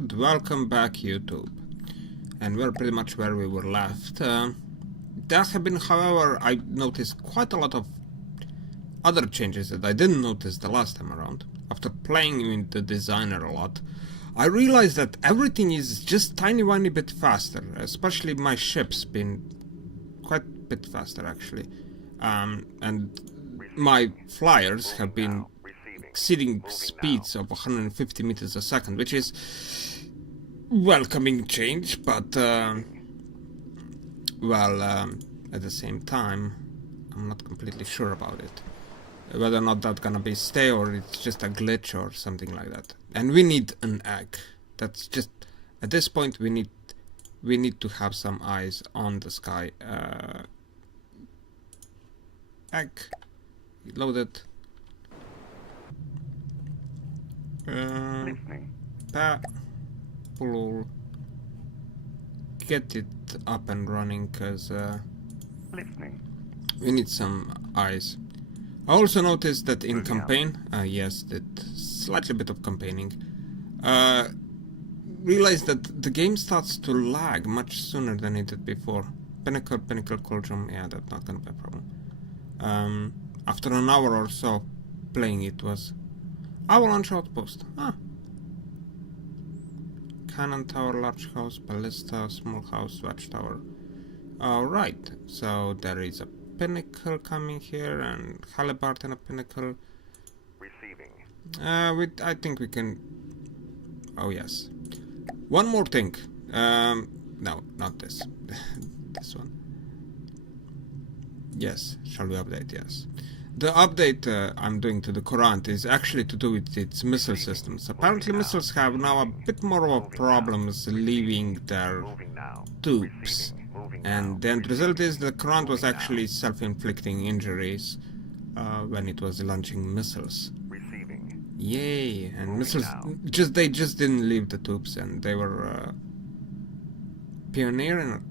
And welcome back, YouTube. And we're pretty much where we were left. There have been, however, I noticed quite a lot of other changes that I didn't notice the last time around. After playing with the designer a lot, I realized that everything is just tiny bit faster. Especially my ship's been quite a bit faster, actually. And my flyers have been exceeding speeds of 150 meters a second, which is welcoming change, but at the same time, I'm not completely sure about it. Whether or not that's gonna be stay or it's just a glitch or something like that. And we need an egg. That's just, at this point, we need to have some eyes on the sky. Egg loaded. Pull, get it up and running, cause we need some eyes. I also noticed that in campaign, yes, did slightly bit of campaigning. Realized that the game starts to lag much sooner than it did before. Pinnacle, Cauldron, yeah, that's not gonna be a problem. After an hour or so playing, it was Avalanche Outpost. Cannon Tower, Large House, Ballista, Small House, Watchtower. Alright, so there is a Pinnacle coming here and Halibut and a Pinnacle. Receiving. I think we can... Oh yes. One more thing. No, not this. This one. Yes, shall we update? Yes. The update I'm doing to the Courant is actually to do with its missile systems. Apparently missiles have now a bit more of problems leaving their tubes. And the end result is the Courant was actually self-inflicting injuries when it was launching missiles. Yay! And missiles they just didn't leave the tubes, and they were pioneering.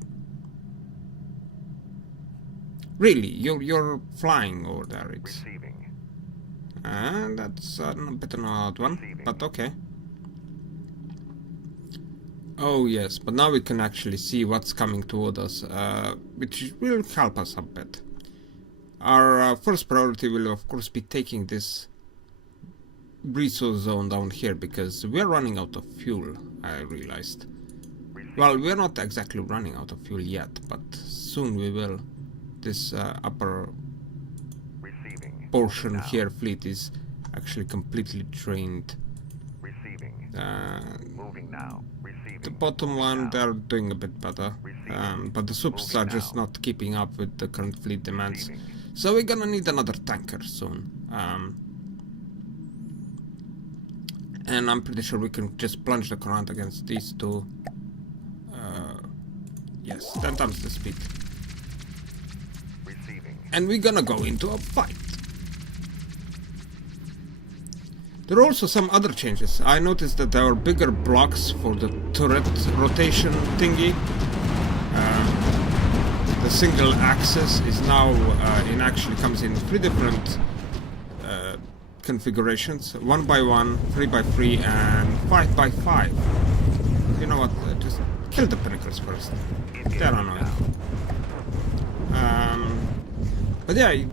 Really, you're flying over there. It's and that's a bit of an odd one, but okay. Oh yes, but now we can actually see what's coming toward us, which will help us a bit. Our first priority will of course be taking this resource zone down here, because we're running out of fuel, I realized. Well, we're not exactly running out of fuel yet, but soon we will. This upper portion here, fleet, is actually completely drained. The bottom one, they're doing a bit better, but the subs are just not keeping up with the current fleet demands. So we're gonna need another tanker soon. And I'm pretty sure we can just plunge the Courant against these two. Yes, 10 times the speed. And we're gonna go into a fight. There are also some other changes. I noticed that there are bigger blocks for the turret rotation thingy. The single axis is now comes in 3 different configurations: 1x1, 3x3, and 5x5. You know what? Just kill the pinnacles first. They're annoying. But yeah,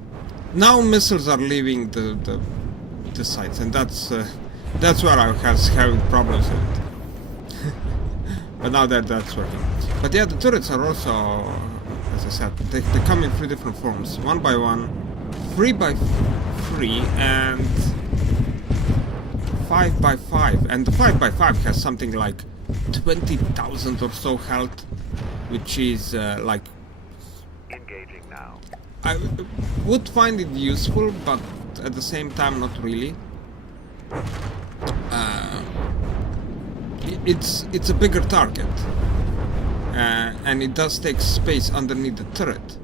now missiles are leaving the sites, and that's where I was having problems with it. But now that's working. But yeah, the turrets are also, as I said, they come in 3 different forms: 1x1, 3x3, and 5x5. And the 5x5 has something like 20,000 or so health, which is like. I would find it useful, but at the same time not really. It's a bigger target, and it does take space underneath the turret.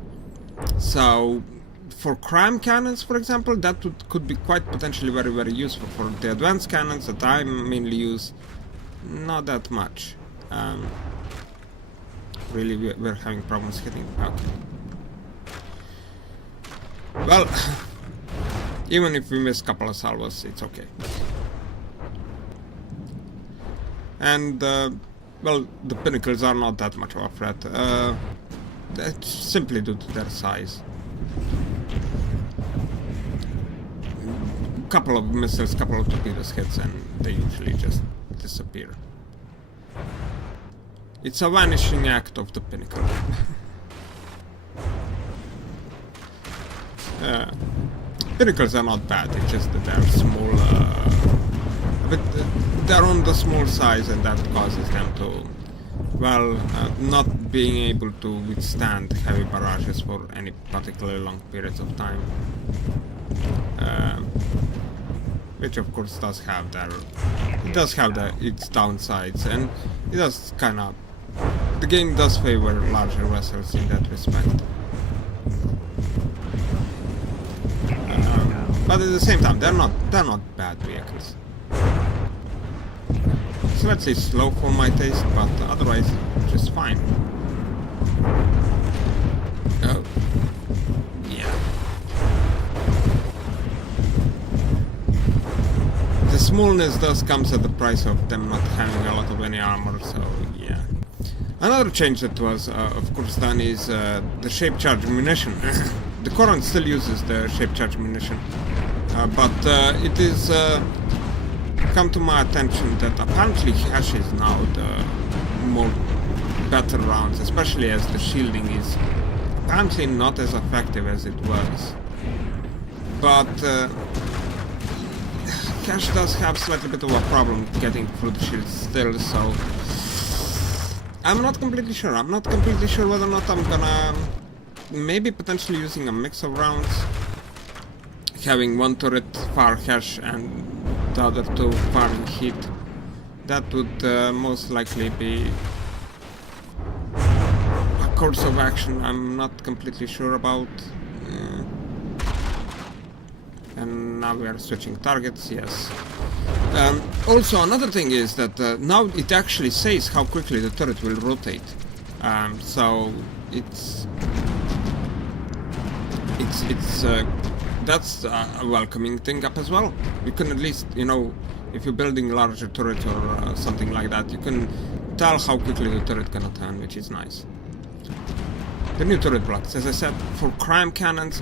So for cram cannons, for example, that could be quite potentially very useful. For the advanced cannons that I mainly use, not that much. Really, we're having problems hitting. Okay. Well, even if we miss a couple of salvos, it's okay. And well, the pinnacles are not that much of a threat. That's simply due to their size. Couple of missiles, couple of torpedoes hits, and they usually just disappear. It's a vanishing act of the pinnacle. Pinnacles are not bad, it's just that they're small, but they're on the small size, and that causes them to, well, not being able to withstand heavy barrages for any particularly long periods of time. Which of course does have its downsides, and it does kind of, the game does favor larger vessels in that respect. But at the same time, they're not bad vehicles. Slightly slow for my taste, but otherwise just fine. Oh, yeah. The smallness does comes at the price of them not having a lot of any armor, so yeah. Another change that was, of course, done is the shape charge munition. The Coran still uses the shape charge munition, but it is come to my attention that apparently Hash is now the more better rounds, especially as the shielding is apparently not as effective as it was. But Cash does have slightly bit of a problem getting through the shield still, so I'm not completely sure. I'm not completely sure whether or not I'm gonna maybe potentially using a mix of rounds, having one turret fire Hash and the other two firing heat. That would most likely be a course of action I'm not completely sure about. And now we are switching targets, yes. Also, another thing is that now it actually says how quickly the turret will rotate. So that's a welcoming thing up as well. You can at least, you know, if you're building a larger turret or something like that, you can tell how quickly the turret can turn, which is nice. The new turret blocks, as I said, for crime cannons,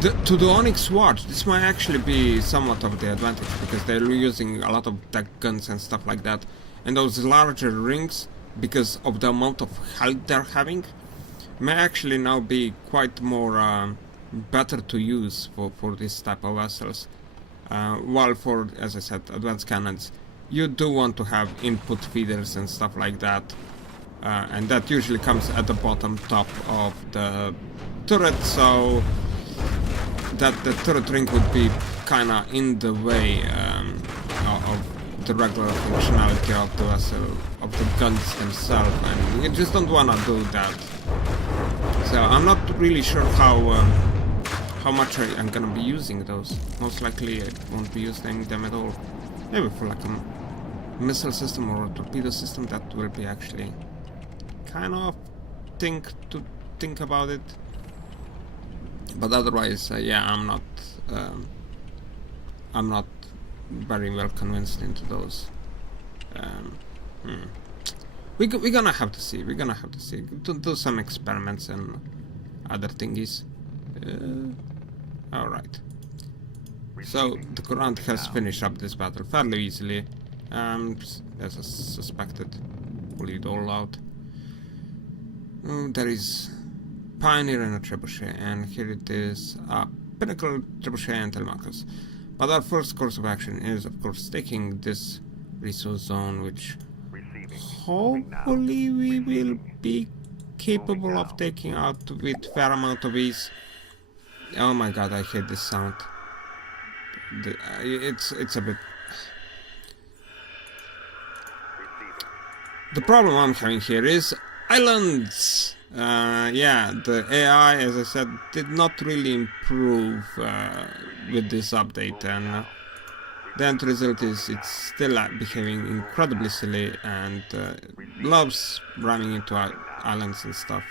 to the Onyx Watch, this might actually be somewhat of the advantage, because they're using a lot of deck guns and stuff like that, and those larger rings, because of the amount of health they're having, may actually now be quite more better to use for this type of vessels. While for, as I said, advanced cannons, you do want to have input feeders and stuff like that. And that usually comes at the bottom top of the turret, so that the turret ring would be kinda in the way of the regular functionality of the vessel, of the guns themselves, and you just don't wanna do that. So I'm not really sure how much I'm gonna be using those. Most likely I won't be using them at all. Maybe for like a missile system or a torpedo system, that will be actually kind of think about it. But otherwise, yeah, I'm not very well convinced into those. We're gonna have to see. We're gonna have to see. Do some experiments and other thingies. All right. So the Courant has finished up this battle fairly easily, as I suspected. Pull it all out. There is Pioneer and a Trebuchet, and here it is a Pinnacle, Trebuchet and Telemachus. But our first course of action is, of course, taking this resource zone, which hopefully we will be capable of taking out with fair amount of ease. Oh my god, I hate this sound. It's a bit... The problem I'm having here is islands! Yeah, the AI, as I said, did not really improve with this update, and the end result is it's still behaving incredibly silly and loves running into islands and stuff.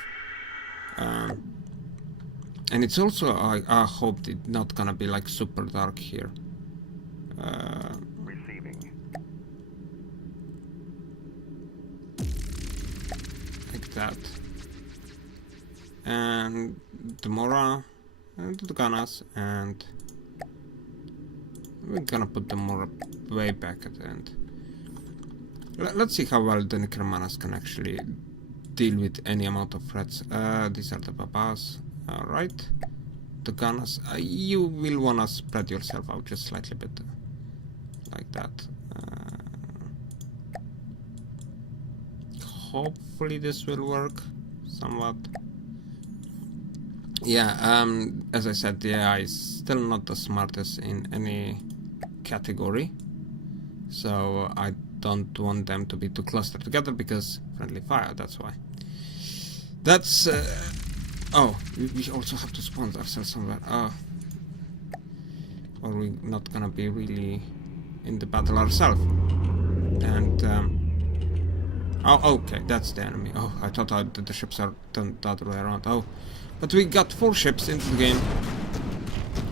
And it's also, I hope it's not gonna be like super dark here. that. And the Mora and the Ganas, and we're gonna put the Mora way back at the end. Let's see how well the Necromanas can actually deal with any amount of threats. These are the Babas. Alright. The Ganas. You will wanna spread yourself out just slightly bit. Like that. Hopefully this will work somewhat. Yeah, as I said, the AI is still not the smartest in any category. So I don't want them to be too clustered together because friendly fire, that's why. That's... oh, we also have to spawn ourselves somewhere. Oh. Or we're not gonna be really in the battle ourselves. And... oh, okay, that's the enemy. Oh, I thought the ships are turned the other way around. Oh. But we got 4 ships into the game.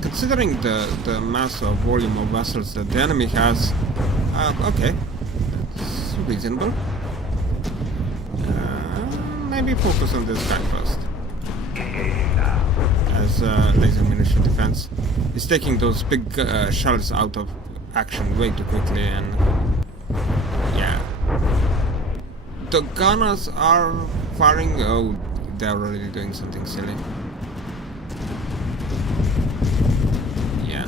Considering the mass of volume of vessels that the enemy has, okay, it's reasonable. Maybe focus on this guy first. As laser munition defense is taking those big shells out of action way too quickly, and yeah. The gunners are firing. Oh, they're already doing something silly. Yeah.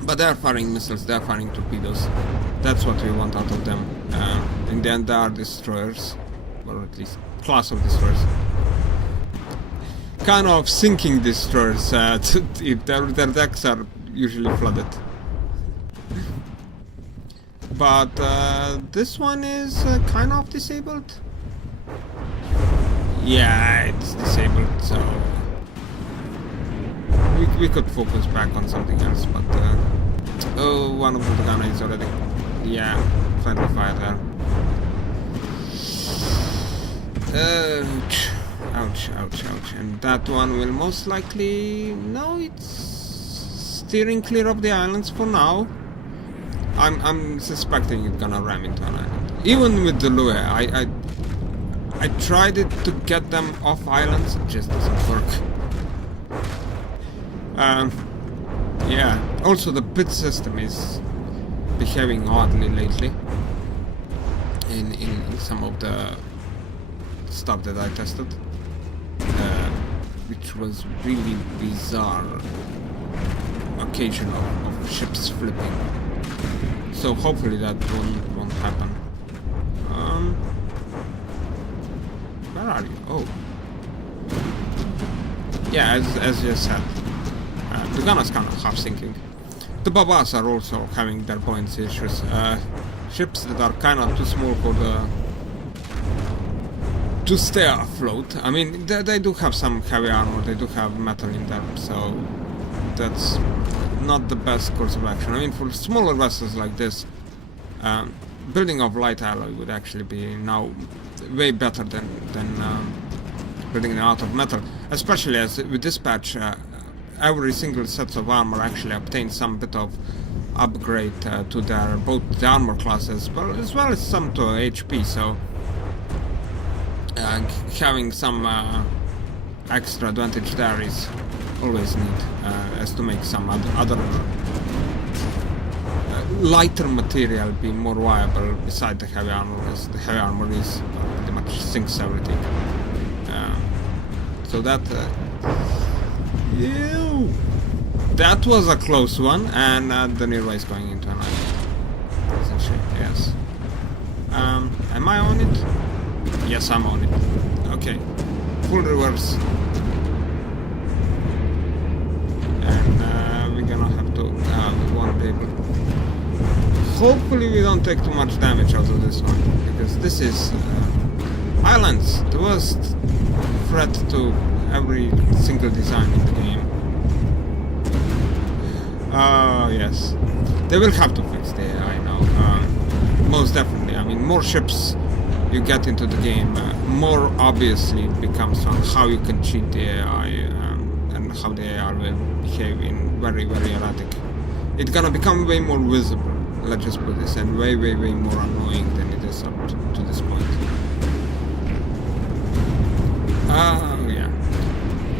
But they're firing missiles, they're firing torpedoes. That's what we want out of them. In the end, they are destroyers. Or at least class of destroyers. Kind of sinking destroyers. If their decks are usually flooded. But this one is kind of disabled. Yeah, it's disabled, so we could focus back on something else, but oh, one of the gunner is already, yeah, friendly fire there. Ouch, ouch, ouch, and that one will most likely, no, it's steering clear of the islands for now. I'm suspecting it's gonna ram into an island. Even with the lure, I tried it to get them off islands, it just doesn't work. Yeah, also the bit system is behaving oddly lately in some of the stuff that I tested, which was really bizarre occasion of ships flipping. So hopefully that won't happen. Where are you? Oh. Yeah, as you said, the gun is kind of half sinking. The Babas are also having their points issues. Ships that are kind of too small for to stay afloat. I mean, they do have some heavy armor, they do have metal in them, so that's not the best course of action. I mean, for smaller vessels like this, building of light alloy would actually be now way better than building it out of metal, especially as with this patch every single set of armor actually obtains some bit of upgrade to their both the armor classes, but as well as some to HP, so having some extra advantage there is always neat, as to make some other lighter material be more viable beside the heavy armor, as the heavy armor is pretty much sinks everything. So that ew, that was a close one, and the nearby is going into an island, essentially. Yes. Am I on it? Yes, I'm on it. Okay, full reverse. And we're gonna have to, we won't be able. Hopefully we don't take too much damage out of this one, because this is islands, the worst threat to every single design in the game. Oh yes, they will have to fix the AI now, most definitely. I mean, more ships you get into the game, more obviously it becomes on how you can cheat the AI, and how the AI will behave in very, very erratic. It's gonna become way more visible, let's just put this, and way, way, way more annoying than it is up to this point.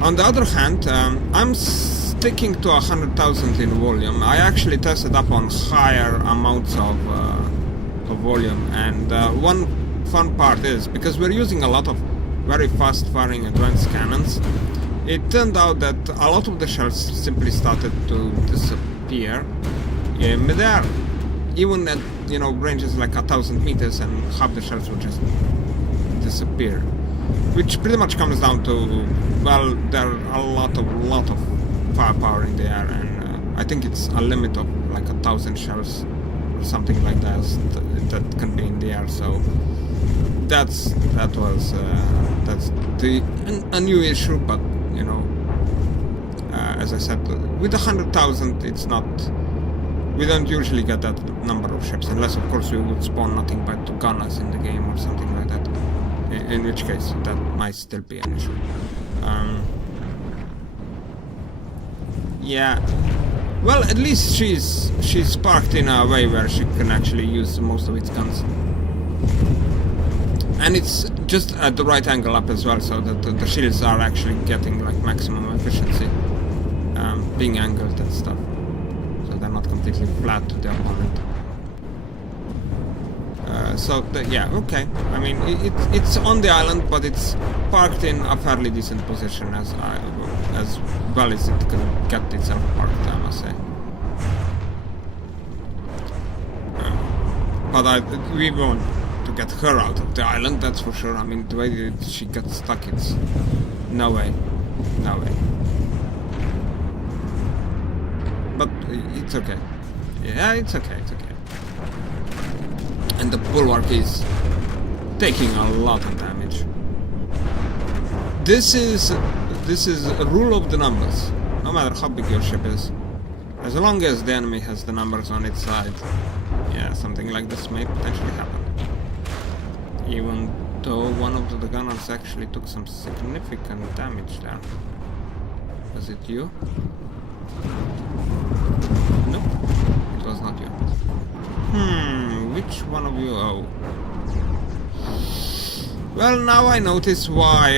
On the other hand, I'm sticking to 100,000 in volume. I actually tested up on higher amounts of volume, and one fun part is, because we're using a lot of very fast firing advanced cannons, it turned out that a lot of the shells simply started to disappear in midair, even at ranges like 1,000 meters, and half the shells would just disappear, which pretty much comes down to, well, there are a lot of firepower in the air, and I think it's a limit of like 1,000 shells or something like that that can be in the air. So that's a new issue, but as I said, with 100,000, it's not. We don't usually get that number of ships, unless of course we would spawn nothing but 2 gunners in the game or something like that. In which case, that might still be an issue. Yeah. Well, at least she's parked in a way where she can actually use most of its guns. And it's just at the right angle up as well, so that the shields are actually getting like maximum efficiency, being angled and stuff, so they're not completely flat to the opponent. Yeah, okay. I mean, it's on the island, but it's parked in a fairly decent position as well as it can get itself parked, I must say. But we want to get her out of the island, that's for sure. I mean, the way that she gets stuck, it's no way. But it's okay. Yeah, it's okay. And the bulwark is taking a lot of damage. This is a rule of the numbers. No matter how big your ship is, as long as the enemy has the numbers on its side, yeah, something like this may potentially happen. Even though one of the gunners actually took some significant damage there. Was it you? No, it was not you. Which one of you? Oh. Well, now I notice why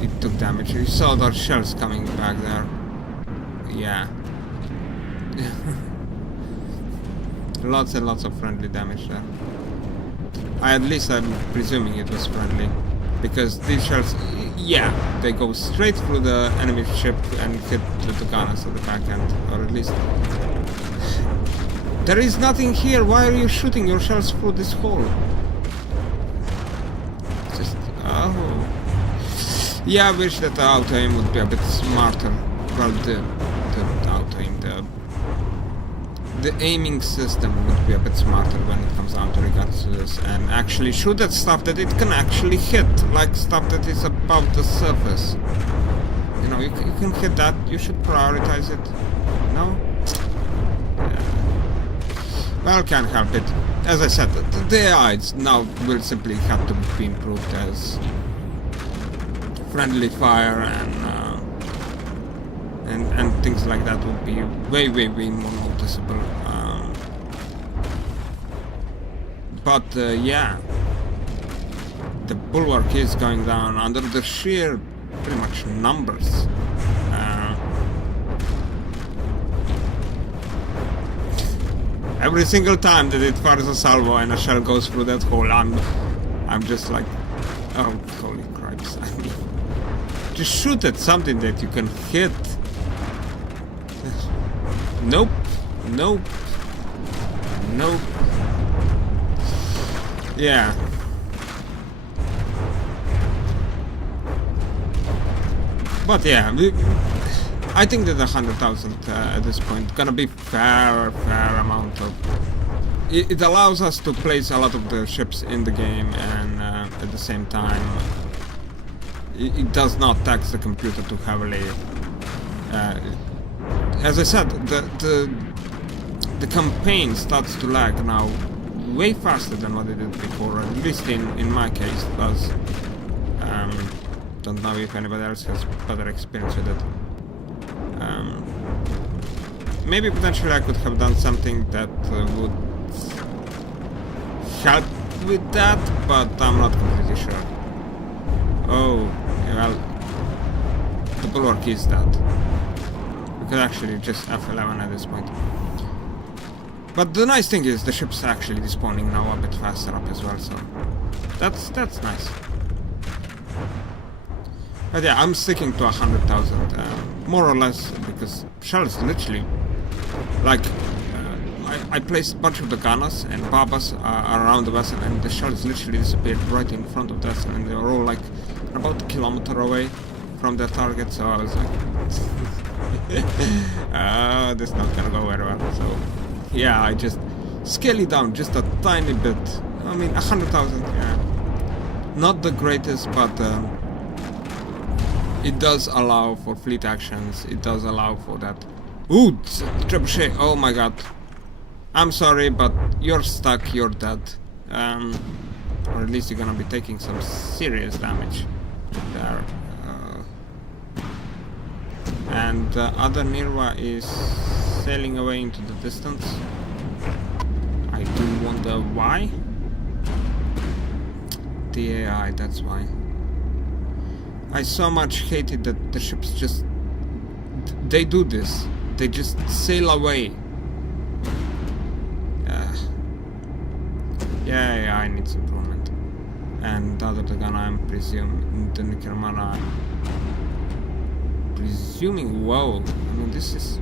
it took damage. You saw those shells coming back there. Yeah. Lots and lots of friendly damage there. At least I'm presuming it was friendly, because these shells, yeah, they go straight through the enemy ship and hit the gunners at the back end, or at least... There is nothing here. Why are you shooting your shells through this hole? Just... oh... Yeah, I wish that the auto-aim would be a bit smarter. Well, the auto-aim, the aiming system would be a bit smarter when it comes down to regards to this, and actually shoot at stuff that it can actually hit, like stuff that is above the surface. You can hit that. You should prioritize it. No? Well, can't help it. As I said, the AI now will simply have to be improved as friendly fire and things like that will be way more noticeable. Yeah, the bulwark is going down under the sheer pretty much numbers. Every single time that it fires a salvo and a shell goes through that hole, I'm just like, oh, holy cripes. I mean, just shoot at something that you can hit. Nope. Yeah. But yeah, I think that 100,000 at this point gonna be fair amount of. It allows us to place a lot of the ships in the game, and at the same time, it does not tax the computer too heavily. As I said, the campaign starts to lag now way faster than what it did before, at least in my case, because don't know if anybody else has better experience with it. Maybe potentially I could have done something that would help with that, but I'm not completely sure. Oh, well, the bulwark is dead. We could actually just F11 at this point. But the nice thing is the ship's actually despawning now a bit faster up as well, so that's nice. But yeah, I'm sticking to 100,000, more or less, because shells literally, like, I placed a bunch of the gunners and barbers around the vessel, and the shells literally disappeared right in front of the vessel, and they were all like about a kilometer away from their target, so I was like, this is not gonna go very well. So yeah, I just scale it down just a tiny bit. I mean, 100,000, yeah, not the greatest, but it does allow for fleet actions. It does allow for that. Ooh, trebuchet! Oh my god. I'm sorry, but you're stuck. You're dead. Or at least you're gonna be taking some serious damage there. And the other Nirva is sailing away into the distance. I do wonder why. The AI, that's why. I so much hated that the ships just... They do this. They just sail away. Yeah, I need improvement. And the other gun, I'm presuming... The Necromana... Presuming... Whoa. I mean, this is...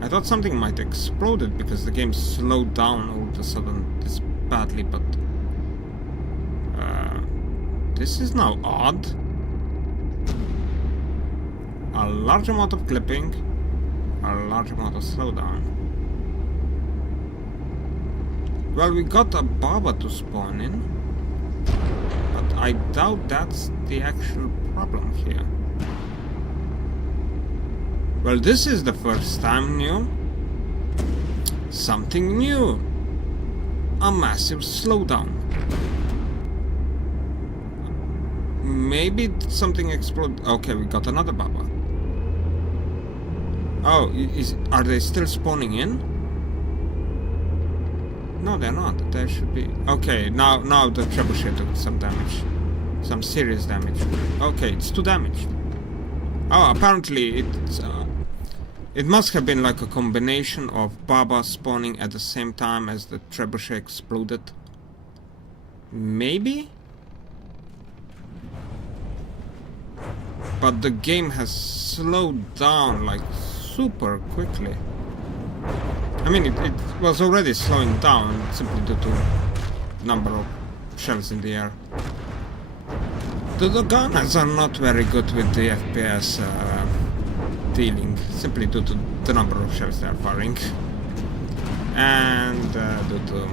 I thought something might exploded because the game slowed down all of a sudden this badly, but... this is now odd. A large amount of clipping, a large amount of slowdown. Well, we got a Baba to spawn in, but I doubt that's the actual problem here. Well, this is the first time new. Something new. A massive slowdown. Maybe something exploded. Okay, we got another Baba. Oh, are they still spawning in? No, they're not. There should be. Okay, now the trebuchet took some damage, some serious damage. Okay, it's 2 damage. Oh, apparently it must have been like a combination of Baba spawning at the same time as the trebuchet exploded. Maybe. But the game has slowed down like super quickly. I mean, it was already slowing down simply due to number of shells in the air. The gunners are not very good with the FPS dealing, simply due to the number of shells they are firing. And due to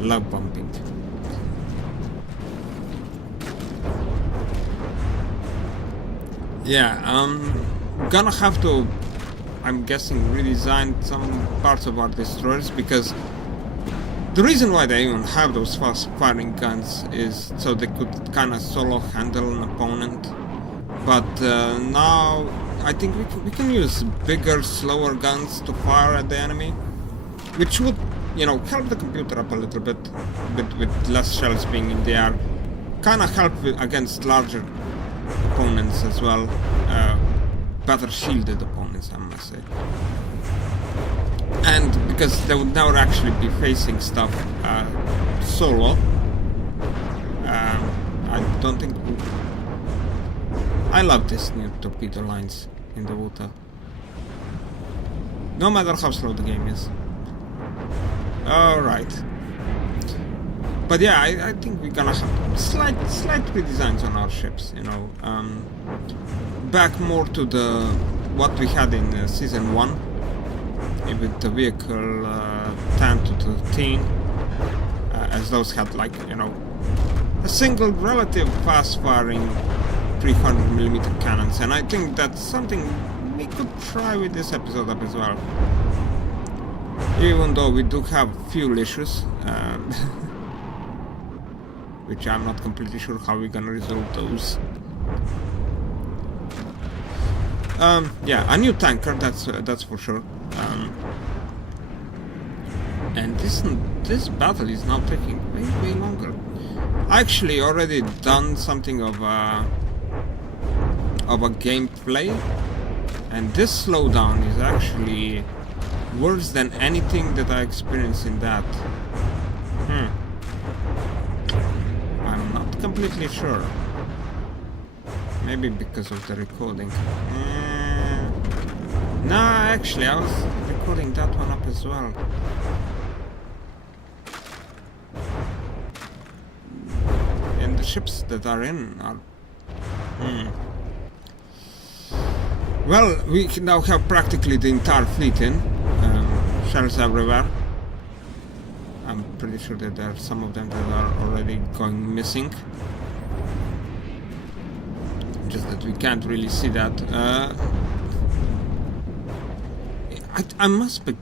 love bumping. Yeah, gonna have to, I'm guessing, redesign some parts of our destroyers, because the reason why they even have those fast firing guns is so they could kind of solo handle an opponent. But now I think we can use bigger, slower guns to fire at the enemy, which would, you know, help the computer up a little bit with less shells being in the air. Kind of help against larger opponents as well, better shielded opponents, I must say. And because they would never actually be facing stuff solo, I don't think... I love this new torpedo lines in the water. No matter how slow the game is. Alright. But yeah, I think we're gonna have slight redesigns on our ships, you know. Back more to the what we had in season 1, with the vehicle 10 to 13, as those had, like, you know, a single relative fast-firing 300mm cannons, and I think that's something we could try with this episode up as well. Even though we do have fuel issues. Which I'm not completely sure how we're gonna resolve those. Yeah, a new tanker, that's for sure. And this battle is now taking way longer. I actually already done something of of a gameplay, and this slowdown is actually worse than anything that I experienced in that. I'm not completely sure. Maybe because of the recording. No, actually, I was recording that one up as well. And the ships that are in are... Well, we now have practically the entire fleet in. Shells everywhere. I'm pretty sure that there are some of them that are already going missing. Just that we can't really see that. I must be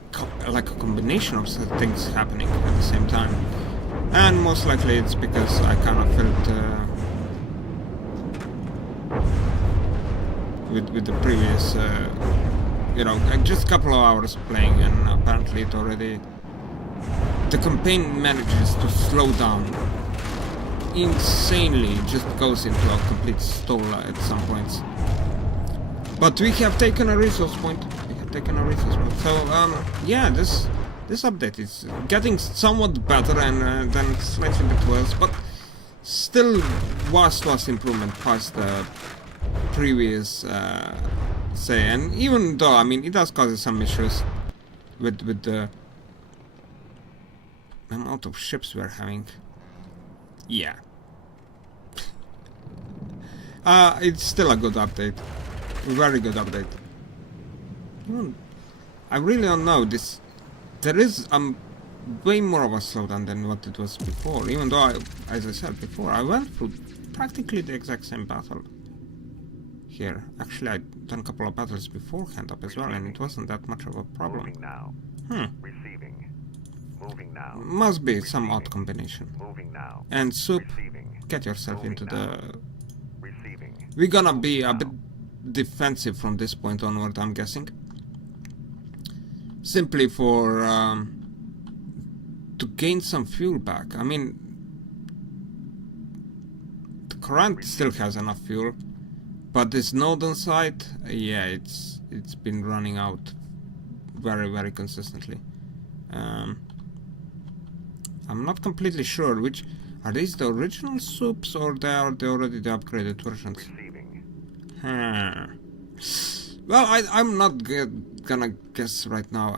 like a combination of things happening at the same time. And most likely it's because I kind of felt with the previous, you know, just a couple of hours playing, and apparently it already... The campaign manages to slow down insanely, just goes into a complete stall at some points. But we have taken a resource point. So, yeah, this update is getting somewhat better and then slightly bit worse, but still vast improvement past the previous, say. And even though, I mean, it does cause some issues with the amount of ships we're having. Yeah. It's still a good update. Very good update. I really don't know. There is way more of a slowdown than what it was before. Even though, as I said before, I went through practically the exact same battle here. Actually, I'd done a couple of battles beforehand up as well, and it wasn't that much of a problem. Moving now. Receiving. Moving now. Must be some odd combination. Moving now. And Soup, Receiving. get yourself into the... Receiving. We're gonna be a bit defensive from this point onward, I'm guessing. Simply for to gain some fuel back. I mean, the Courant still has enough fuel, but this Northern side, yeah, it's been running out very consistently. I'm not completely sure which are these, the original Soups, or they are already the upgraded versions. Receiving. Well, I'm not gonna guess right now.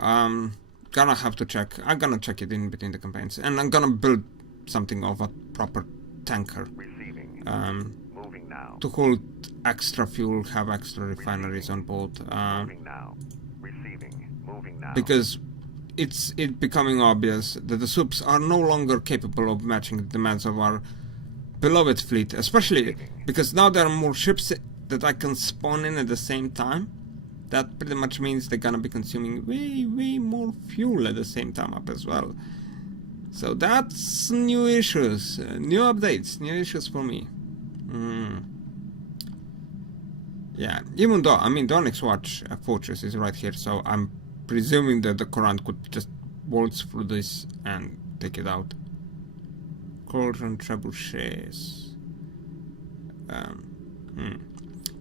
Gonna have to check. I'm gonna check it in between the campaigns, and I'm gonna build something of a proper tanker. Receiving. Moving now. To hold extra fuel, have extra refineries on board. Moving now. Receiving. Moving now. Because it's becoming obvious that the Soups are no longer capable of matching the demands of our beloved fleet, especially because now there are more ships that I can spawn in at the same time. That pretty much means they're gonna be consuming way more fuel at the same time up as well. So that's new issues, new updates, new issues for me. Yeah, even though, I mean, the Onyx Watch Fortress is right here, so I'm presuming that the Courant could just waltz through this and take it out. Cauldron Trebuchets.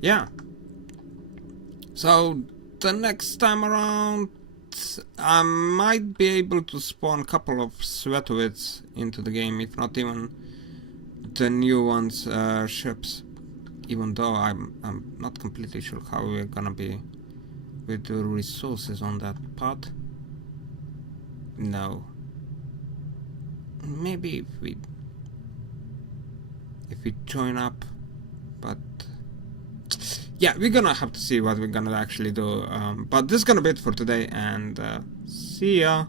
Yeah. So the next time around, I might be able to spawn a couple of Svetowitz into the game, if not even the new ones, ships. Even though I'm not completely sure how we're gonna be with the resources on that part. No. Maybe if we join up, but yeah, we're gonna have to see what we're gonna actually do. But this is gonna be it for today, and see ya.